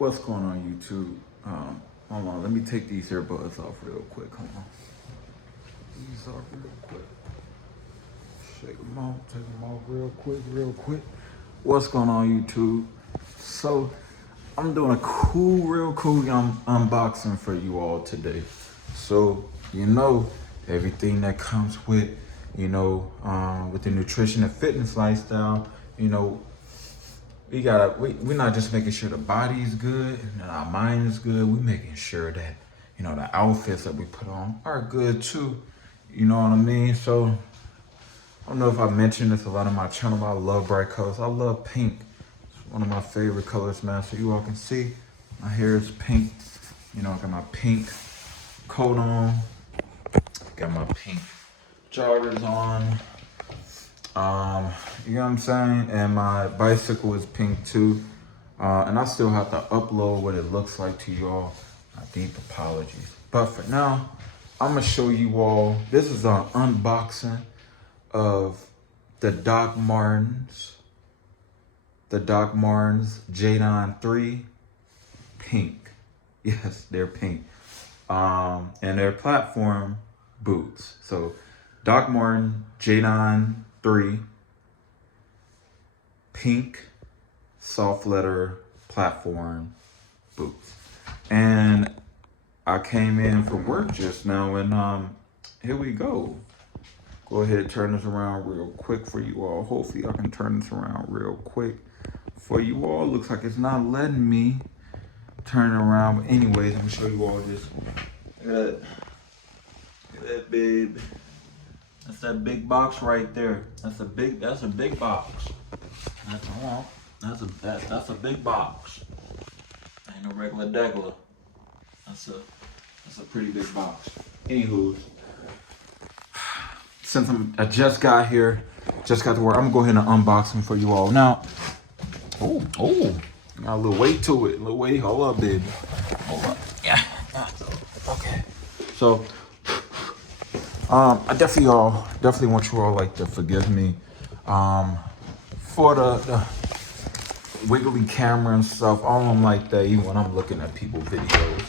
What's going on, YouTube? Hold on, let me take these earbuds off real quick. Hold on. These off real quick. Shake them off, take them off real quick. What's going on, YouTube? So, I'm doing a real cool unboxing for you all today. So, everything that comes with, with the nutrition and fitness lifestyle, we're not just making sure the body is good and our mind is good. We're making sure that, the outfits that we put on are good too. You know what I mean? So, I don't know if I mentioned this a lot on my channel, but I love bright colors. I love pink. It's one of my favorite colors, man. So you all can see my hair is pink. I got my pink coat on. Got my pink joggers on. You know what I'm saying? And my bicycle is pink too. And I still have to upload what it looks like to y'all. My deep apologies. But for now, I'm gonna show you all, this is an unboxing of the Doc Martens JADON 3 pink. Yes, they're pink. And they're platform boots. So Doc Martens JADON 3 pink soft leather platform boots. And I came in for work just now, and here we go. Go ahead and turn this around real quick for you all. Hopefully I can turn this around real quick for you all. Looks like it's not letting me turn around. But anyways, I'm gonna show you all this. Look at that, babe. That's that big box right there. That's a big box. That's a big box. Ain't no regular degular. That's a pretty big box. Anywho, since I just got here, just got to work, I'm gonna go ahead and unbox them for you all. Now, got a little weight to it. A little weight. Hold up, baby. Hold up. Yeah. Okay. So, I definitely want you all to forgive me for the wiggly camera and stuff. I don't like that even when I'm looking at people's videos.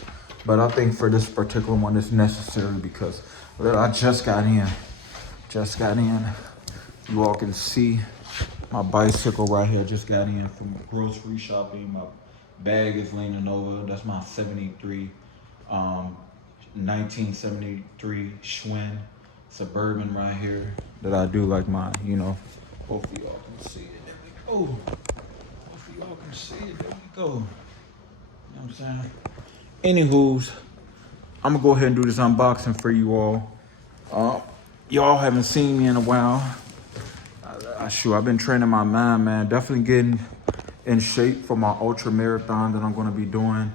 But I think for this particular one, it's necessary because I just got in. You all can see my bicycle right here. Just got in from grocery shopping. My bag is leaning over. That's my 1973 Schwinn Suburban right here that I do like my, hopefully y'all can see it. There we go. Hopefully y'all can see it. There we go. You know what I'm saying? Anywho's, I'm gonna go ahead and do this unboxing for you all. Y'all haven't seen me in a while. I've been training my mind, man. Definitely getting in shape for my ultra marathon that I'm gonna be doing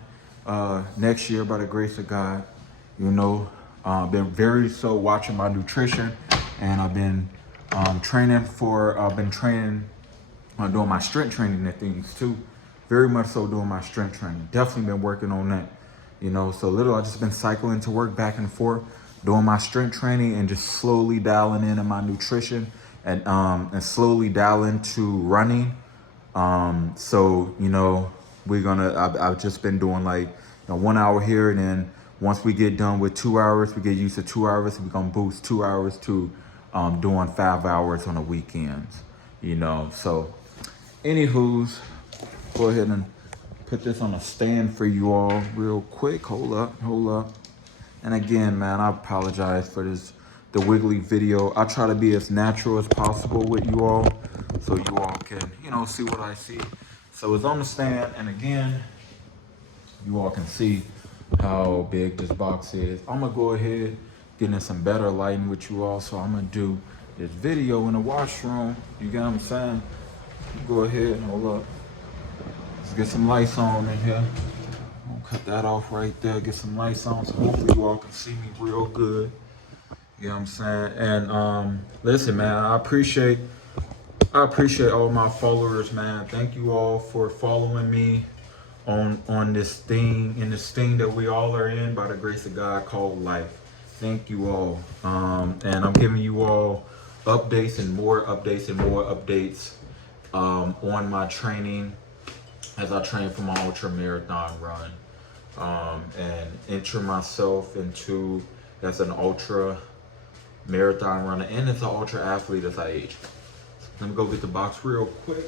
next year by the grace of God. Been watching my nutrition, and I've been doing my strength training and things too. Very much so doing my strength training. Definitely been working on that. So literally I just been cycling to work back and forth, doing my strength training and just slowly dialing in on my nutrition and slowly dialing to running. I've just been doing 1 hour here, and then once we get done with 2 hours, we get used to 2 hours, we're gonna boost 2 hours to doing 5 hours on the weekends, So anywho's, go ahead and put this on a stand for you all real quick. Hold up. And again, man, I apologize for the wiggly video. I try to be as natural as possible with you all so you all can, see what I see. So it's on the stand, and again, you all can see how big this box is. I'm gonna go ahead, get in some better lighting with you all. So I'm gonna do this video in the washroom. You get what I'm saying? Go ahead, hold up. Let's get some lights on in here. I'll cut that off right there, get some lights on so hopefully you all can see me real good. You know what I'm saying? And listen, man, I appreciate all my followers, man. Thank you all for following me on this thing, that we all are in by the grace of God called life. Thank you all. And I'm giving you all updates and more updates on my training as I train for my ultra marathon run, and enter myself into as an ultra marathon runner and as an ultra athlete as I age. Let me go get the box real quick.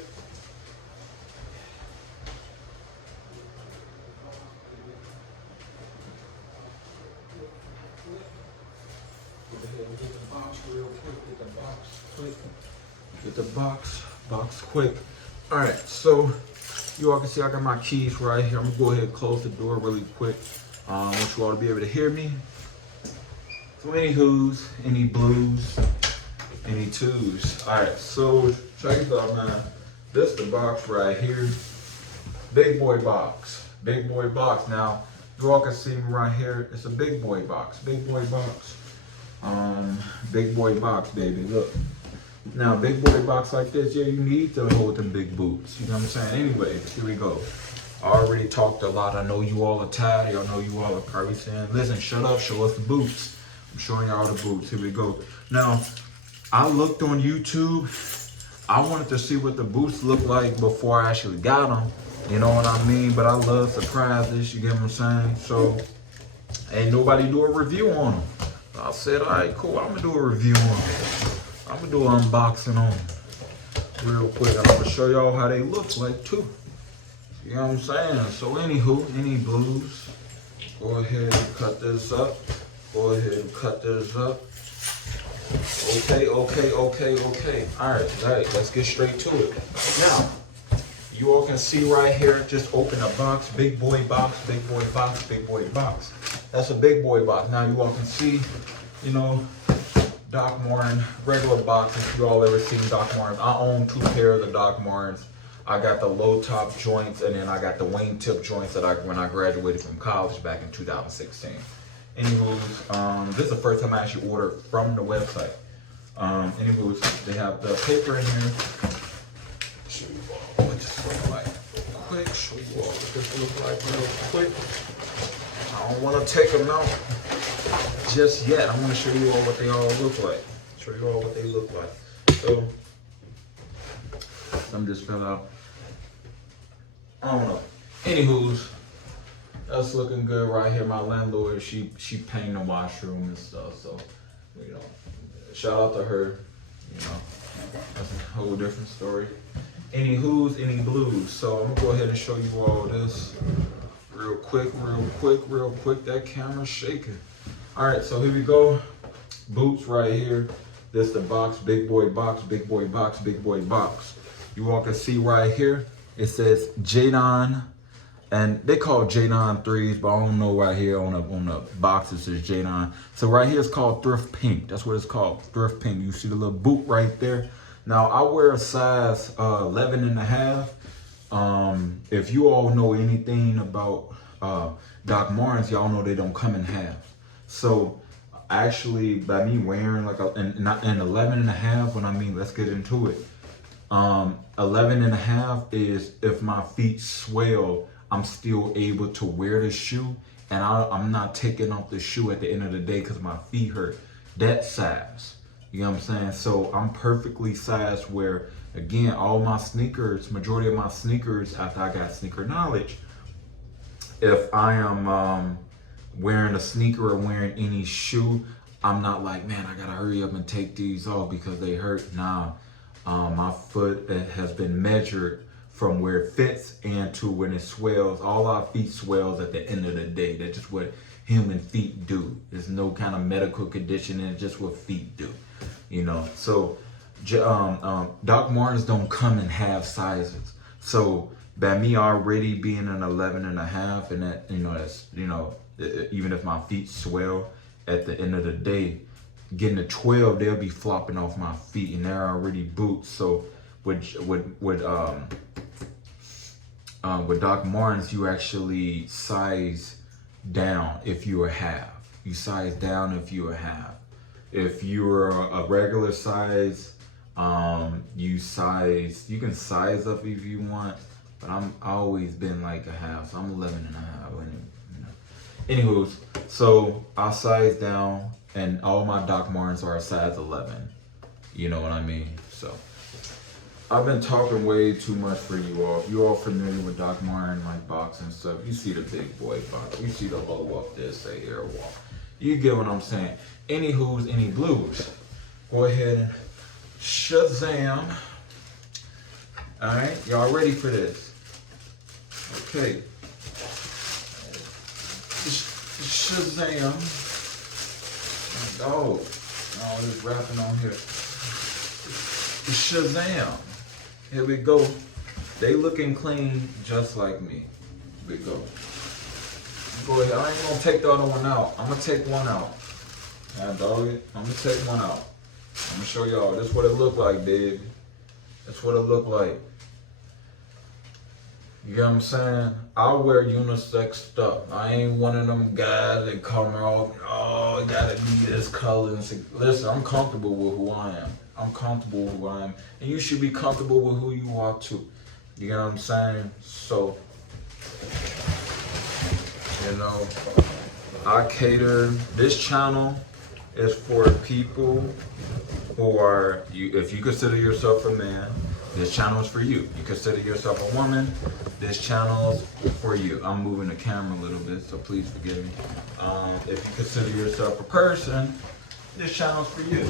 Get the box real quick. Get the box quick. Get the box quick. All right, so you all can see I got my keys right here. I'm gonna go ahead and close the door really quick. I want you all to be able to hear me. So any who's, any blues, any twos. All right, so check this out, man. This the box right here. Big boy box. Big boy box. Now, you all can see me right here. It's a big boy box. Big boy box. Big boy box, baby. Look. Now, big boy box like this, yeah, you need to hold them big boots. You know what I'm saying? Anyway, here we go. I already talked a lot. I know you all are tired. Y'all know you all are probably saying, listen, shut up, show us the boots. I'm showing y'all the boots. Here we go. Now, I looked on YouTube. I wanted to see what the boots look like before I actually got them. You know what I mean? But I love surprises. You get what I'm saying? So, ain't nobody do a review on them. I said, all right, cool. I'm going to do a review on them. I'm going to do an unboxing on them real quick. I'm going to show y'all how they look like, too. You know what I'm saying? So, anywho, any blues, go ahead and cut this up. Go ahead and cut this up. Okay. All right, let's get straight to it. Now, you all can see right here, just open a box, big boy box, big boy box, big boy box. That's a big boy box. Now, you all can see, you know, Doc Martens, regular box. If you all ever seen Doc Martens, I own 2 pairs of Doc Martens. I got the low top joints, and then I got the wingtip joints that when I graduated from college back in 2016. Anywho, this is the first time I actually ordered from the website. Anywho, they have the paper in here. Show you all what this look like quick. Show you all what this look like real quick. I don't want to take them out just yet. I want to show you all what they all look like. Show you all what they look like. So, some just fell out. I don't know. Anywho's, that's looking good right here. My landlord, she painted the washroom and stuff. So, you know, shout out to her. You know, that's a whole different story. Any who's, any blues. So I'm gonna go ahead and show you all this real quick. That camera's shaking. All right, so here we go. Boots right here. This the box, big boy box, big boy box, big boy box. You all can see right here, it says JADON, and they call it JADON 3s, but I don't know right here on the box it says JADON. So right here it's called Thrift Pink. That's what it's called, Thrift Pink. You see the little boot right there. Now I wear a size 11 and a half. If you all know anything about Doc Martens, y'all know they don't come in half. So actually, by me wearing like an 11 and a half, when I mean, let's get into it. 11 and a half is if my feet swell, I'm still able to wear the shoe, and I'm not taking off the shoe at the end of the day because my feet hurt. That size, you know what I'm saying? So I'm perfectly sized where, again, all my sneakers, majority of my sneakers, after I got sneaker knowledge, if I am wearing a sneaker or wearing any shoe, I'm not like, man, I gotta hurry up and take these off because they hurt. Nah, my foot has been measured from where it fits and to when it swells. All our feet swells at the end of the day. That's just what human feet do. There's no kind of medical condition, and it's just what feet do, you know. So Doc Martens don't come in half sizes. So by me already being an 11 and a half, and that, you know, that's, you know, even if my feet swell at the end of the day, getting a 12, they'll be flopping off my feet, and they're already boots. So with Doc Martens, you actually size down if you're a half. You size down if you're a half. If you're a regular size, you can size up if you want, but I always been like a half, so I'm 11 and a half. Anywho's, so I size down, and all my Doc Martens are a size 11. You know what I mean? So I've been talking way too much for you all. If you all familiar with Doc Martin, like boxing stuff, you see the big boy box. You see the logo up there, say Airwalk. You get what I'm saying. Any who's, any blues. Go ahead and Shazam. All right, y'all ready for this? Okay. Shazam. Oh, all this rapping on here. Shazam. Here we go. They looking clean just like me. Here we go. Go ahead. I ain't gonna take the other one out. I'm gonna take one out. Yeah, dog it. I'm gonna take one out. I'm gonna show y'all. This is what it look like, baby. That's what it look like. You get what I'm saying? I wear unisex stuff. I ain't one of them guys that come out, oh, it gotta be this color. Listen, I'm comfortable with who I am. I'm comfortable with who I am. And you should be comfortable with who you are too. You get what I'm saying? So, you know, I cater, this channel is for people who are, if you consider yourself a man, this channel is for you. You consider yourself a woman, this channel is for you. I'm moving the camera a little bit, so please forgive me. If you consider yourself a person, this channel is for you.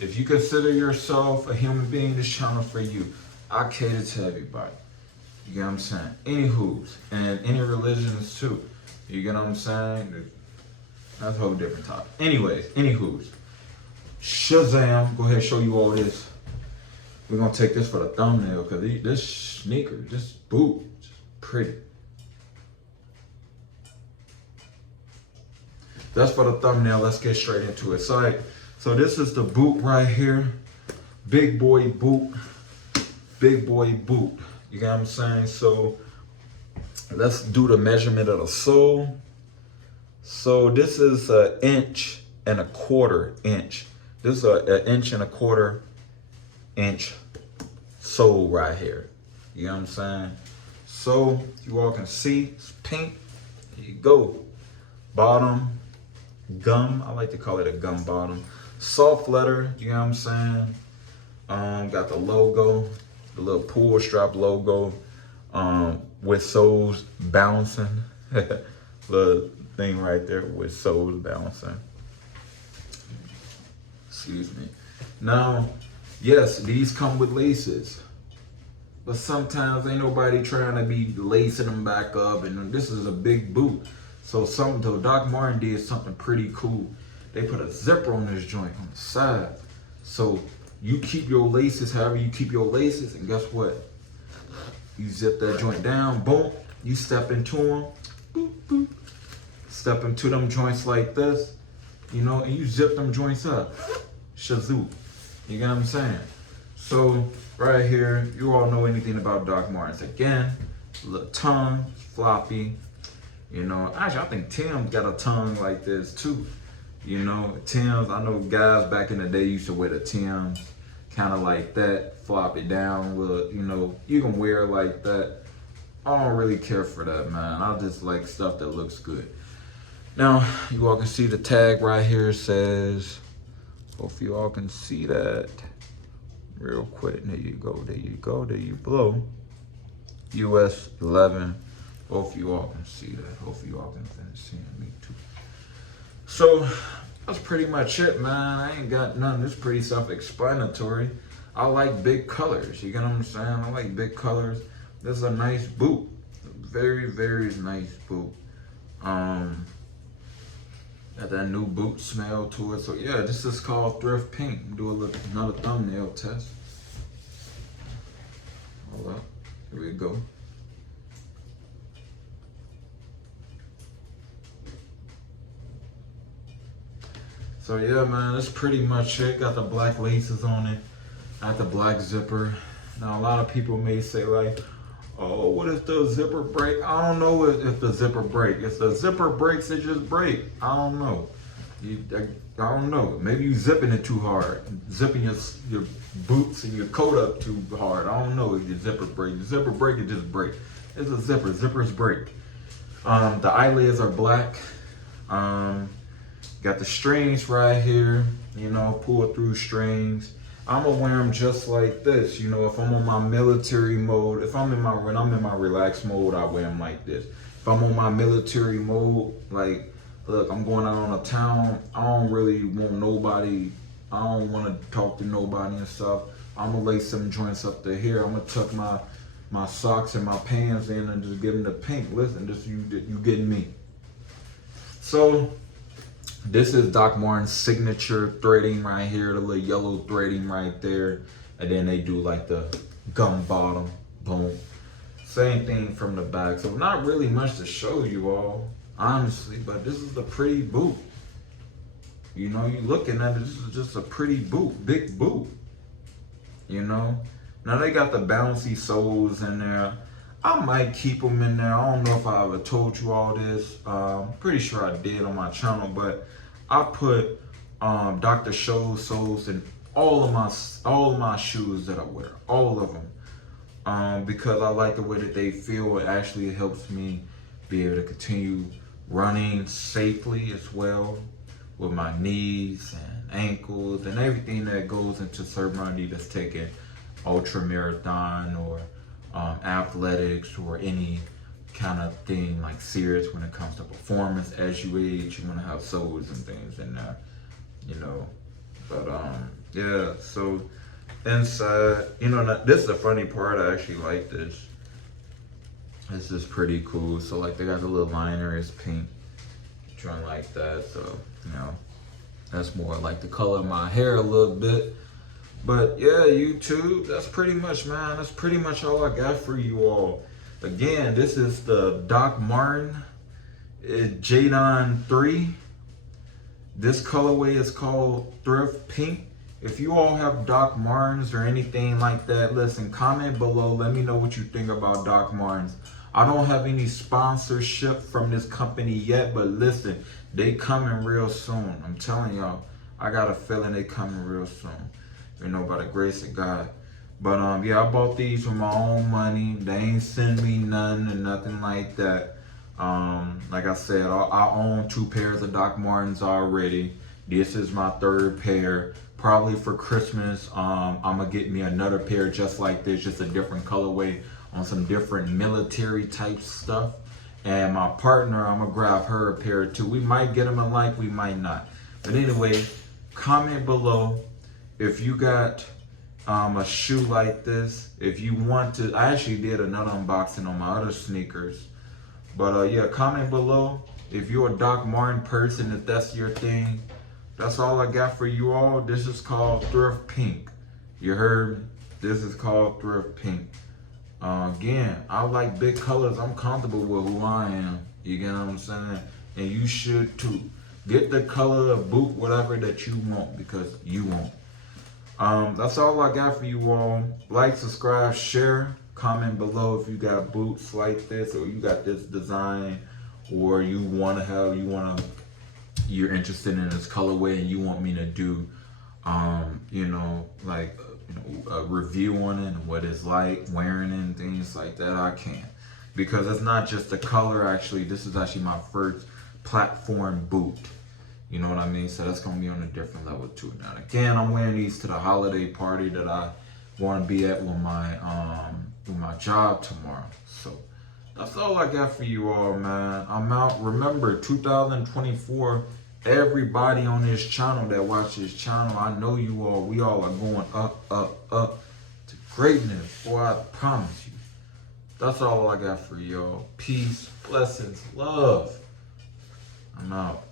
If you consider yourself a human being, this channel is for you. I cater to everybody. You get what I'm saying? Any who's, and any religions too. You get what I'm saying? That's a whole different topic. Anyways, any who's. Shazam, go ahead and show you all this. We're gonna take this for the thumbnail because this sneaker, this boot, just pretty. That's for the thumbnail. Let's get straight into it. So this is the boot right here. Big boy boot. Big boy boot. You get what I'm saying? So let's do the measurement of the sole. So this is 1.25 inch. This is an 1.25 inch sole right here. You know what I'm saying? So you all can see it's pink. There you go. Bottom, gum. I like to call it a gum bottom. Soft leather, you know what I'm saying? Got the logo, the little pull strap logo, with soles bouncing. The thing right there with soles bouncing. Excuse me. Now, yes, these come with laces, but sometimes ain't nobody trying to be lacing them back up, and this is a big boot. So Doc Martin did something pretty cool. They put a zipper on this joint on the side. So you keep your laces however you keep your laces, and guess what? You zip that joint down, boom, you step into them, boop, boop. Step into them joints like this, you know, and you zip them joints up. Shazoo. You get what I'm saying? So right here, you all know anything about Doc Martens. Again, little tongue, floppy. You know, actually I think Tim's got a tongue like this too. You know, Tim's, I know guys back in the day used to wear the Tim's kind of like that, flop it down with, you know, you can wear it like that. I don't really care for that, man. I just like stuff that looks good. Now, you all can see the tag right here says, hope you all can see that real quick. There you go, there you go, there you blow. US 11. Hope you all can see that. Hope you all can finish seeing me too. So that's pretty much it, man. I ain't got nothing. It's pretty self-explanatory. I like big colors. You get what I'm saying? I like big colors. This is a nice boot. Very, very nice boot. Got that new boot smell to it. So yeah, this is called Thrift Pink. Do another thumbnail test. Hold up. Here we go. So yeah, man, that's pretty much it. Got the black laces on it. Got the black zipper. Now a lot of people may say like, oh, what if the zipper break? I don't know if the zipper break. If the zipper breaks, it just break. I don't know. I don't know. Maybe you zipping it too hard. Zipping your boots and your coat up too hard. I don't know if your zipper break. The zipper break, it just break. It's a zipper. Zippers break. The eyelids are black. Got the strings right here. You know, pull through strings. I'm gonna wear them just like this. You know, if I'm on my military mode, when I'm in my relaxed mode, I wear them like this. If I'm on my military mode, like, look, I'm going out on a town. I don't really want nobody. I don't want to talk to nobody and stuff. I'm gonna lace some joints up to here. I'm gonna tuck my socks and my pants in and just give them the pink. Listen, just you getting me. So this is Doc Martens signature threading right here, the little yellow threading right there. And then they do like the gum bottom, boom. Same thing from the back. So not really much to show you all, honestly, but this is a pretty boot. You know, you looking at it, this is just a pretty boot, big boot. You know? Now they got the bouncy soles in there. I might keep them in there. I don't know if I ever told you all this. Pretty sure I did on my channel, but I put Dr. Scholl's soles in all of my shoes that I wear, all of them, because I like the way that they feel. It actually helps me be able to continue running safely as well with my knees and ankles and everything that goes into somebody that's taking ultra marathon or athletics or any kind of thing like serious when it comes to performance. As you age, you want to have soles and things in there, you know. But yeah, so inside, you know, this is the funny part. I actually like this. This is pretty cool. So like they got the little liner is pink, trying like that. So you know, that's more like the color of my hair a little bit. But yeah, YouTube, that's pretty much, man. That's pretty much all I got for you all. Again, this is the Doc Marten JADON 3. This colorway is called Thrift Pink. If you all have Doc Martens or anything like that, listen, comment below. Let me know what you think about Doc Martens. I don't have any sponsorship from this company yet, but listen, they coming real soon. I'm telling y'all, I got a feeling they coming real soon. You know, by the grace of God. But yeah, I bought these with my own money. They ain't send me none or nothing like that. Like I said, I own 2 pairs of Doc Martens already. This is my 3rd pair. Probably for Christmas, I'm gonna get me another pair just like this, just a different colorway on some different military type stuff. And my partner, I'm gonna grab her a pair too. We might get them alike, we might not. But anyway, comment below if you got a shoe like this. If you want to, I actually did another unboxing on my other sneakers. But yeah, comment below if you're a Doc Marten person, if that's your thing. That's all I got for you all. This is called Thrift Pink. You heard me? This is called Thrift Pink. Again, I like big colors. I'm comfortable with who I am. You get what I'm saying? And you should too. Get the color of boot, whatever that you want, because you want. That's all I got for you all. Like, subscribe, share, comment below if you got boots like this, or you got this design, or you you're interested in this colorway and you want me to do, you know, like, a review on it and what it's like wearing it and things like that. I can, because it's not just the color. Actually, this is actually my first platform boot. You know what I mean? So that's gonna be on a different level too. Now again, I'm wearing these to the holiday party that I want to be at with my job tomorrow. So that's all I got for you all, man. I'm out. Remember, 2024. Everybody on this channel that watches this channel, I know you all. We all are going up, up, up to greatness. Boy, I promise you. That's all I got for y'all. Peace, blessings, love. I'm out.